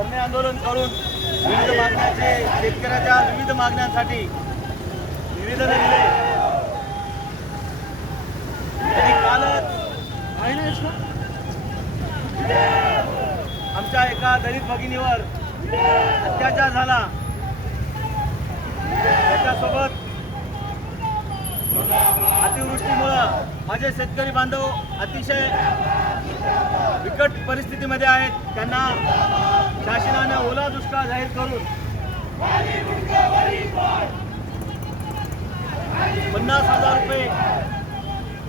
धरणे आंदोलन करून विविध मागण्यांचे शेतकऱ्याच्या विविध मागण्यांसाठी निवेदन दिले. त्यांनी कालच आमच्या एका दलित भगिनीवर अत्याचार झाला. त्याच्यासोबत अतिवृष्टीमुळं माझे शेतकरी बांधव अतिशय बिकट परिस्थितीमध्ये आहेत. त्यांना ओला जाहीर करून पन्नास हजार रुपये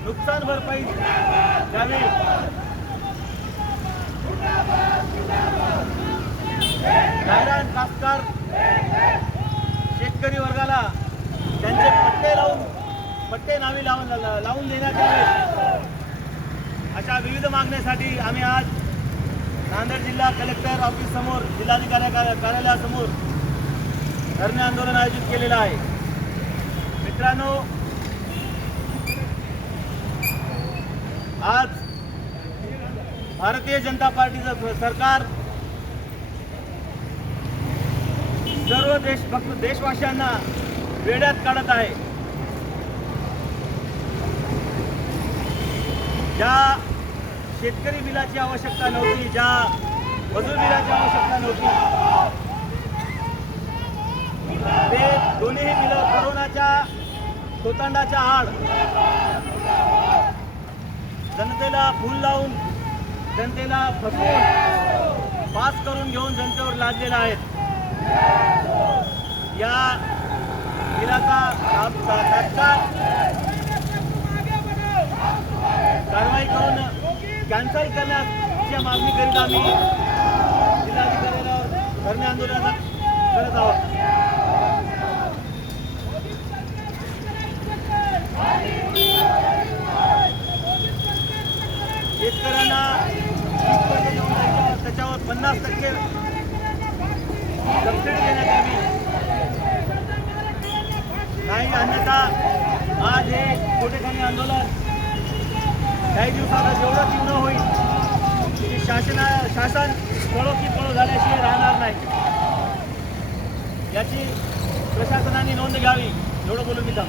नुकसान भरपाई द्यावी. गायरान कास्तकार शेतकरी वर्गाला त्यांचे पट्टे लावून पट्टे नावी लावून लावून देण्यात यावे. अशा विविध मागण्यासाठी आम्ही आज नांदेड जिल्हा कलेक्टर ऑफिस समोर जिल्हाधिकारी कार्यालयासमोर धरणे आंदोलन आयोजित केलेलं आहे. मित्रांनो आज भारतीय जनता पार्टीचं सरकार सर्व देश फक्त देशवासियांना वेड्यात काढत आहे. ज्या शेतकरी बिलाची आवश्यकता नव्हती ज्या मजूर बिलाची आवश्यकता नव्हती. ते दोन्हीही बिलं कोरोनाच्या तोतांडाच्या आड जनतेला फूल लावून जनतेला फसवून पास करून घेऊन जनतेवर लादलेला आहेत. या बिलाचा तात्काळ कारवाई करून कॅन्सल करण्याची मागणी करीत आम्ही. जिल्हाधिकाऱ्याला धरणे आंदोलन करत आहोत. शेतकऱ्यांना त्याच्यावर- पन्नास टक्के सबसिडी देण्यात यावी नाही अन्यथा आज हे कोटेखानी आंदोलन काही दिवसात जेवढं तीव्र होईल की शासना शासन पळो की पळो झाल्याशिवाय राहणार नाही. याची प्रशासनाने नोंद घ्यावी एवढं बोलून मी जाऊ